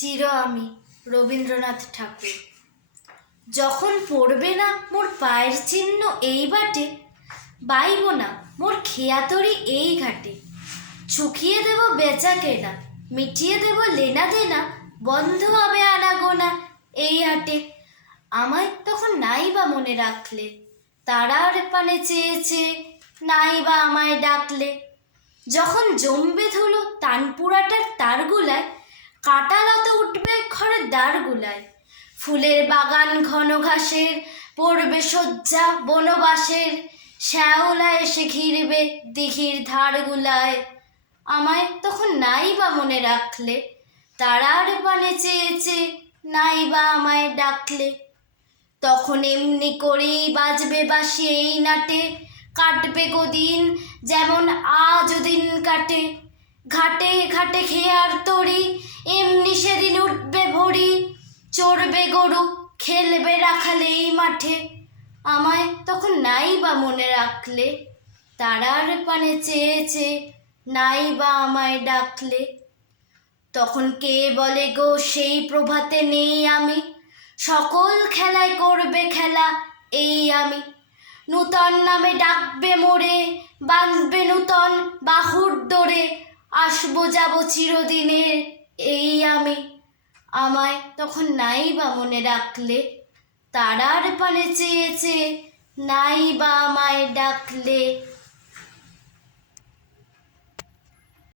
চির আমি রবীন্দ্রনাথ ঠাকুর। যখন পড়বে না মোর পায়ের চিহ্ন এই বাটে, বাইব না মোর খেয়াতরি এই ঘাটে। চুকিয়ে দেব বেচা কেনা, মিটিয়ে দেব লেনা দেনা, বন্ধ হবে আনাগোনা এই হাটে। আমায় তখন নাই বা মনে রাখলে, তারার পানে চেয়েছে নাই বা আমায় ডাকলে। যখন জমবে ধুলো তানপুরাটার তারগুলায়, কাঁটালত উঠবে ঘরের দ্বারগুলায়। ফুলের বাগান ঘন ঘাসের, পড়বে শয্যা বনবাসের, শ্যাওলা এসে ঘিরবে দিঘির ধারগুলায়। আমায় তখন নাই বা মনে রাখলে, তারার পানে চেয়েছে নাই বা আমায় ডাকলে। তখন এমনি করেই বাজবে বাঁশি এই নাটে, কাটবে গদিন যেমন আজও দিন কাটে। ঘাটে ঘাটে খেয়ার তরি, এমনি সেদিন উঠবে ভরি, চড়বে গরু খেলবে রাখালে এই মাঠে। আমায় তখন নাই বা মনে রাখলে, তারার পানে চেয়েছে নাই বা আমায় ডাকলে। তখন কে বলে গো সেই প্রভাতে নেই আমি, সকল খেলায় করবে খেলা এই আমি। নূতন নামে ডাকবে মোরে, বাঁধবে নূতন বাহুর ডোরে, আসবো যাব চিরদিনের এই আমি। আমায় তখন নাই বা মনে রাখলে, তারার পানে চেয়েছে নাই বা আমায় ডাকলে।